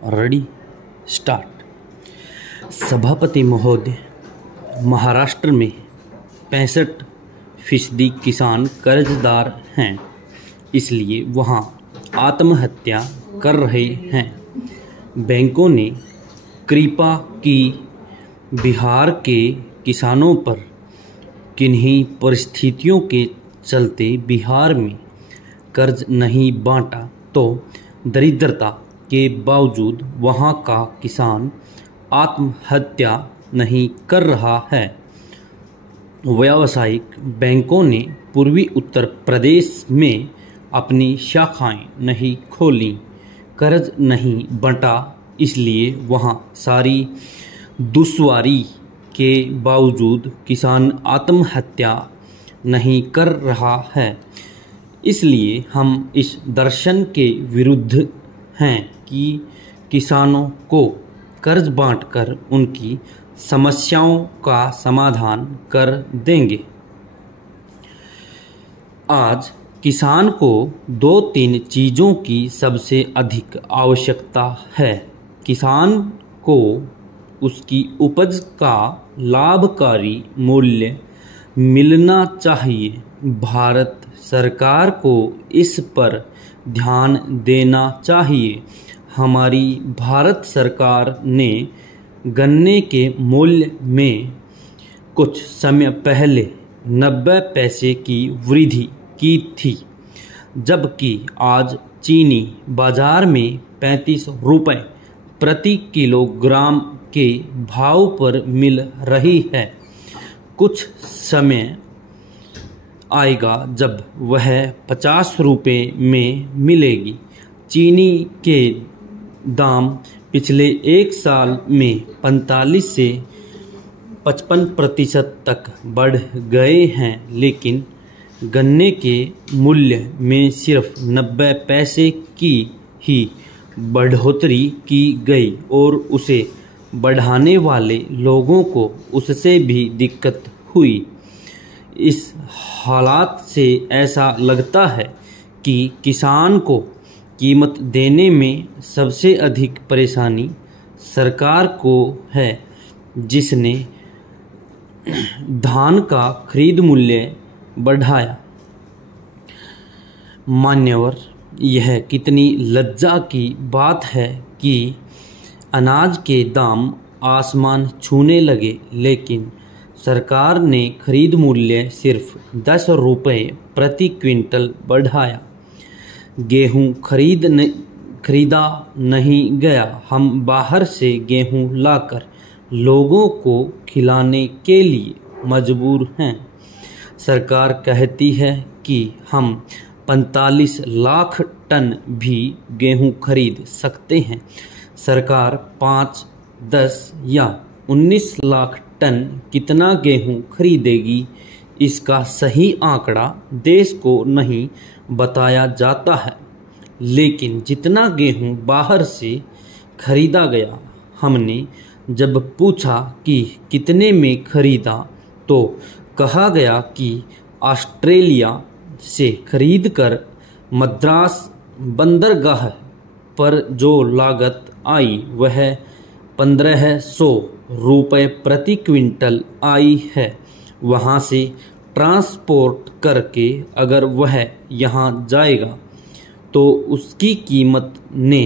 Ready start. सभापति महोदय, महाराष्ट्र में 65% किसान कर्जदार हैं, इसलिए वहां आत्महत्या कर रहे हैं। बैंकों ने कृपा की बिहार के किसानों पर किन्हीं परिस्थितियों के चलते बिहार में कर्ज नहीं बांटा तो दरिद्रता के बावजूद वहां का किसान आत्महत्या नहीं कर रहा है। व्यावसायिक बैंकों ने पूर्वी उत्तर प्रदेश में अपनी शाखाएं नहीं खोलीं, कर्ज नहीं बंटा, इसलिए वहां सारी दुश्वारी के बावजूद किसान आत्महत्या नहीं कर रहा है। इसलिए हम इस दर्शन के विरुद्ध हैं कि किसानों को कर्ज बांटकर उनकी समस्याओं का समाधान कर देंगे। आज किसान को 2-3 चीज़ों की सबसे अधिक आवश्यकता है। किसान को उसकी उपज का लाभकारी मूल्य मिलना चाहिए। भारत सरकार को इस पर ध्यान देना चाहिए। हमारी भारत सरकार ने गन्ने के मूल्य में कुछ समय पहले 90 पैसे की वृद्धि की थी, जबकि आज चीनी बाजार में 35 रुपये प्रति किलोग्राम के भाव पर मिल रही है। कुछ समय आएगा जब वह 50 रुपये में मिलेगी। चीनी के दाम पिछले एक साल में 45 से 55% तक बढ़ गए हैं, लेकिन गन्ने के मूल्य में सिर्फ 90 पैसे की ही बढ़ोतरी की गई और उसे बढ़ाने वाले लोगों को उससे भी दिक्कत हुई। इस हालात से ऐसा लगता है कि किसान को कीमत देने में सबसे अधिक परेशानी सरकार को है, जिसने धान का खरीद मूल्य बढ़ाया। मान्यवर, यह कितनी लज्जा की बात है कि अनाज के दाम आसमान छूने लगे, लेकिन सरकार ने खरीद मूल्य सिर्फ 10 रुपये प्रति क्विंटल बढ़ाया। गेहूं खरीदा नहीं गया। हम बाहर से गेहूं लाकर लोगों को खिलाने के लिए मजबूर हैं। सरकार कहती है कि हम 45 लाख टन भी गेहूं खरीद सकते हैं। सरकार 5, 10 या 19 लाख टन कितना गेहूं खरीदेगी, इसका सही आंकड़ा देश को नहीं बताया जाता है। लेकिन जितना गेहूं बाहर से खरीदा गया, हमने जब पूछा कि कितने में खरीदा तो कहा गया कि ऑस्ट्रेलिया से खरीदकर मद्रास बंदरगाह पर जो लागत आई वह 1500 रुपये प्रति क्विंटल आई है। वहाँ से ट्रांसपोर्ट करके अगर वह यहाँ जाएगा तो उसकी कीमत ने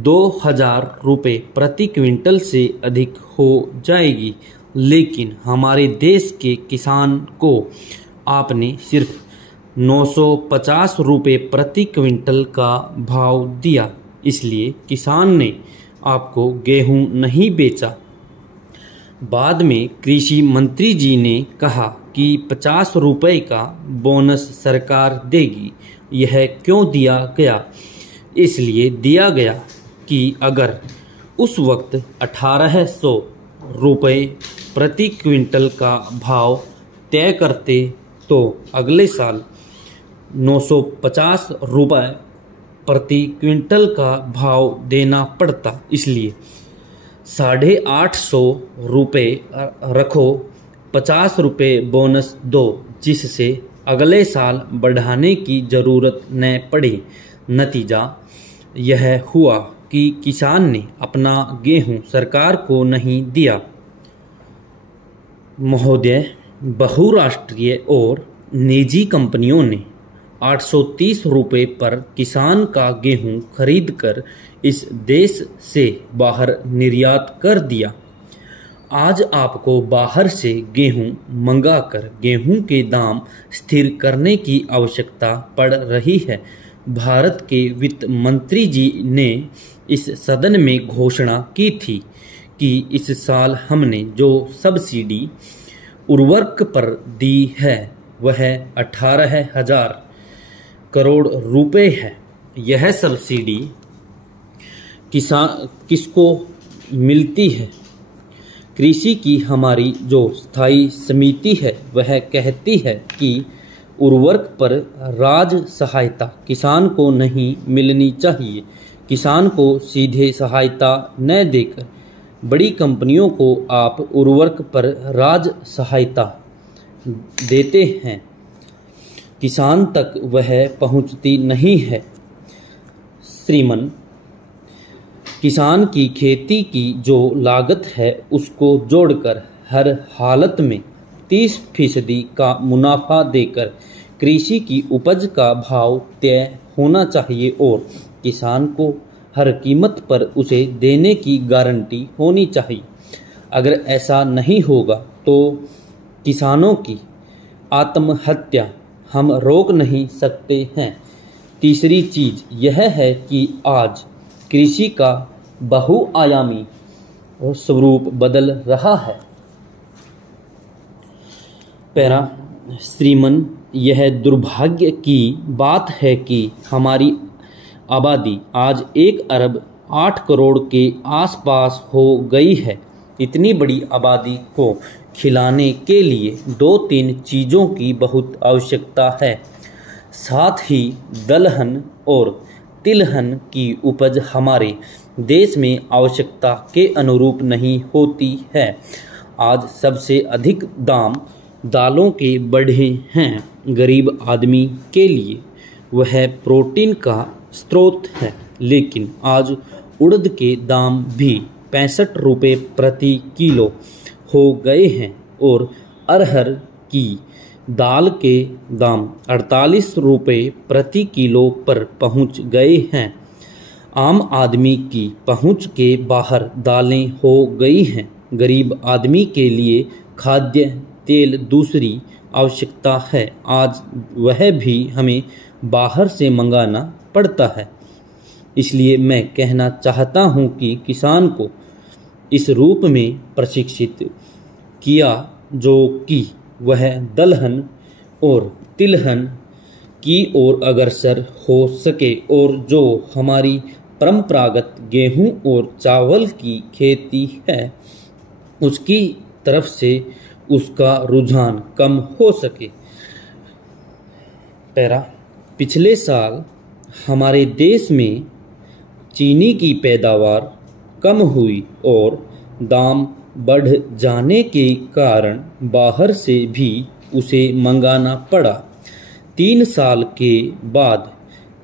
2000 रुपये प्रति क्विंटल से अधिक हो जाएगी। लेकिन हमारे देश के किसान को आपने सिर्फ 950 रुपये प्रति क्विंटल का भाव दिया, इसलिए किसान ने आपको गेहूं नहीं बेचा। बाद में कृषि मंत्री जी ने कहा कि 50 रुपये का बोनस सरकार देगी। यह क्यों दिया गया? इसलिए दिया गया कि अगर उस वक्त 1800 रुपये प्रति क्विंटल का भाव तय करते तो अगले साल 950 रुपये प्रति क्विंटल का भाव देना पड़ता। इसलिए 850 रुपये रखो, 50 रुपये बोनस दो, जिससे अगले साल बढ़ाने की जरूरत न पड़े। नतीजा यह हुआ कि किसान ने अपना गेहूं सरकार को नहीं दिया। महोदय, बहुराष्ट्रीय और निजी कंपनियों ने 830 रुपये पर किसान का गेहूं खरीदकर इस देश से बाहर निर्यात कर दिया। आज आपको बाहर से गेहूं मंगाकर गेहूं के दाम स्थिर करने की आवश्यकता पड़ रही है। भारत के वित्त मंत्री जी ने इस सदन में घोषणा की थी कि इस साल हमने जो सब्सिडी उर्वरक पर दी है वह 18,000 करोड़ रुपए है। यह सब्सिडी किसको मिलती है? कृषि की हमारी जो स्थायी समिति है वह कहती है कि उर्वरक पर राज सहायता किसान को नहीं मिलनी चाहिए। किसान को सीधे सहायता न देकर बड़ी कंपनियों को आप उर्वरक पर राज सहायता देते हैं, किसान तक वह पहुंचती नहीं है। श्रीमान, किसान की खेती की जो लागत है उसको जोड़कर हर हालत में 30% का मुनाफा देकर कृषि की उपज का भाव तय होना चाहिए और किसान को हर कीमत पर उसे देने की गारंटी होनी चाहिए। अगर ऐसा नहीं होगा तो किसानों की आत्महत्या हम रोक नहीं सकते हैं। तीसरी चीज यह है कि आज कृषि का बहुआयामी स्वरूप बदल रहा है। पैरा, श्रीमान, यह दुर्भाग्य की बात है कि हमारी आबादी आज 1 अरब 8 करोड़ के आसपास हो गई है। इतनी बड़ी आबादी को खिलाने के लिए 2-3 चीज़ों की बहुत आवश्यकता है। साथ ही दलहन और तिलहन की उपज हमारे देश में आवश्यकता के अनुरूप नहीं होती है। आज सबसे अधिक दाम दालों के बढ़े हैं। गरीब आदमी के लिए वह प्रोटीन का स्रोत है, लेकिन आज उड़द के दाम भी 65 रुपये प्रति किलो हो गए हैं और अरहर की दाल के दाम 48 रुपये प्रति किलो पर पहुंच गए हैं। आम आदमी की पहुंच के बाहर दालें हो गई हैं। गरीब आदमी के लिए खाद्य तेल दूसरी आवश्यकता है। आज वह भी हमें बाहर से मंगाना पड़ता है। इसलिए मैं कहना चाहता हूं कि किसान को इस रूप में प्रशिक्षित किया जो कि वह दलहन और तिलहन की ओर अग्रसर हो सके और जो हमारी परंपरागत गेहूं और चावल की खेती है उसकी तरफ से उसका रुझान कम हो सके। पैरा, पिछले साल हमारे देश में चीनी की पैदावार कम हुई और दाम बढ़ जाने के कारण बाहर से भी उसे मंगाना पड़ा। 3 साल के बाद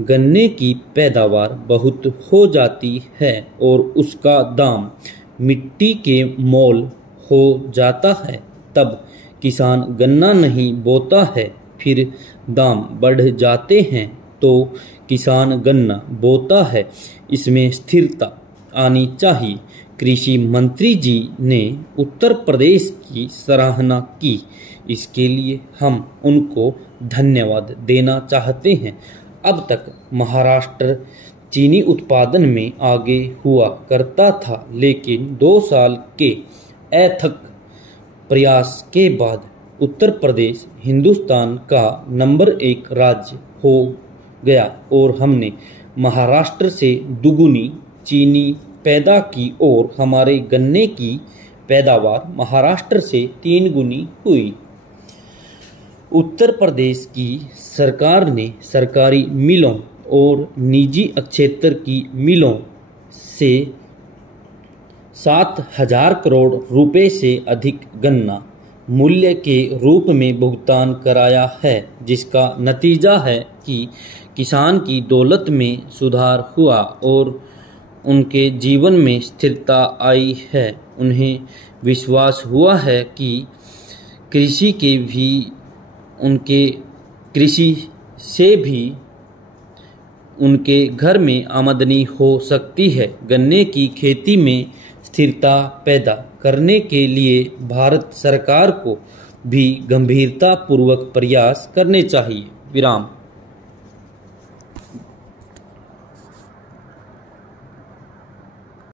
गन्ने की पैदावार बहुत हो जाती है और उसका दाम मिट्टी के मोल हो जाता है। तब किसान गन्ना नहीं बोता है, फिर दाम बढ़ जाते हैं तो किसान गन्ना बोता है। इसमें स्थिरता आनी चाहिए। कृषि मंत्री जी ने उत्तर प्रदेश की सराहना की, इसके लिए हम उनको धन्यवाद देना चाहते हैं। अब तक महाराष्ट्र चीनी उत्पादन में आगे हुआ करता था, लेकिन 2 साल के अथक प्रयास के बाद उत्तर प्रदेश हिंदुस्तान का नंबर 1 राज्य हो गया और हमने महाराष्ट्र से दुगुनी चीनी पैदा की और हमारे गन्ने की पैदावार महाराष्ट्र से 3 गुनी हुई। उत्तर प्रदेश की सरकार ने सरकारी मिलों और निजी क्षेत्र की मिलों से 7,000 करोड़ रुपए से अधिक गन्ना मूल्य के रूप में भुगतान कराया है, जिसका नतीजा है कि किसान की दौलत में सुधार हुआ और उनके जीवन में स्थिरता आई है। उन्हें विश्वास हुआ है कि कृषि से भी उनके घर में आमदनी हो सकती है। गन्ने की खेती में स्थिरता पैदा करने के लिए भारत सरकार को भी गंभीरतापूर्वक प्रयास करने चाहिए। विराम।